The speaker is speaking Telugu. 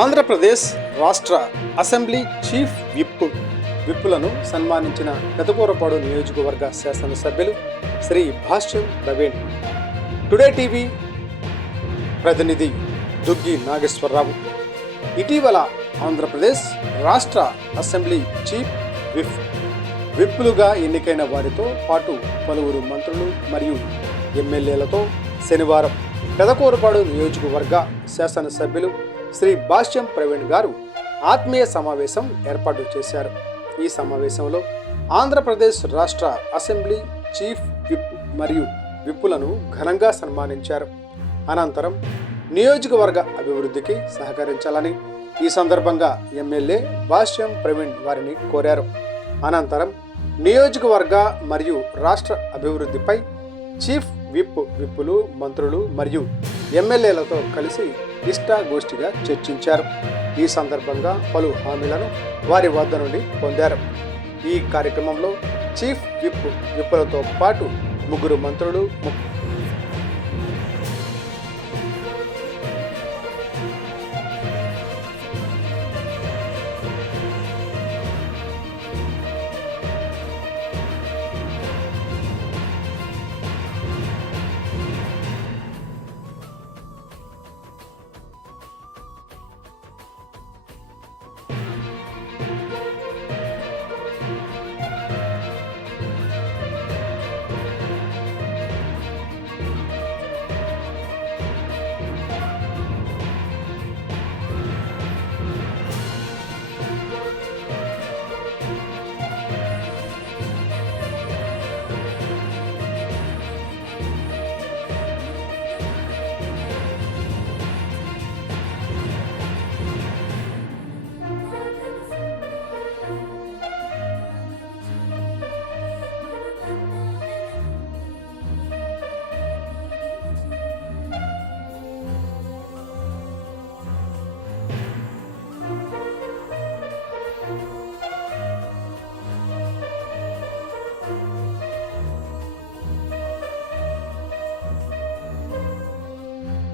ఆంధ్రప్రదేశ్ రాష్ట్ర అసెంబ్లీ చీఫ్ విప్పులను సన్మానించిన పెదకూరపాడు నియోజకవర్గ శాసనసభ్యులు శ్రీ భాష్యం ప్రవీణ్. టుడే టీవీ ప్రతినిధి దుగ్గి నాగేశ్వరరావు. ఇటీవల ఆంధ్రప్రదేశ్ రాష్ట్ర అసెంబ్లీ చీఫ్ విప్పులుగా ఎన్నికైన వారితో పాటు పలువురు మంత్రులు మరియు ఎమ్మెల్యేలతో శనివారం పెదకూరపాడు నియోజకవర్గ శాసనసభ్యులు శ్రీ భాష్యం ప్రవీణ్ గారు ఆత్మీయ సమావేశం ఏర్పాటు చేశారు. ఈ సమావేశంలో ఆంధ్రప్రదేశ్ రాష్ట్ర అసెంబ్లీ చీఫ్ విప్ మరియు విప్పులను ఘనంగా సన్మానించారు. అనంతరం నియోజకవర్గ అభివృద్ధికి సహకరించాలని ఈ సందర్భంగా ఎమ్మెల్యే భాష్యం ప్రవీణ్ వారిని కోరారు. అనంతరం నియోజకవర్గ మరియు రాష్ట్ర అభివృద్ధిపై చీఫ్ విప్పులు, మంత్రులు మరియు ఎమ్మెల్యేలతో కలిసి ఇష్టాగోష్ఠిగా చర్చించారు. ఈ సందర్భంగా పలు హామీలను వారి వద్ద నుండి పొందారు. ఈ కార్యక్రమంలో చీఫ్ విప్పులతో పాటు 3 మంత్రులు,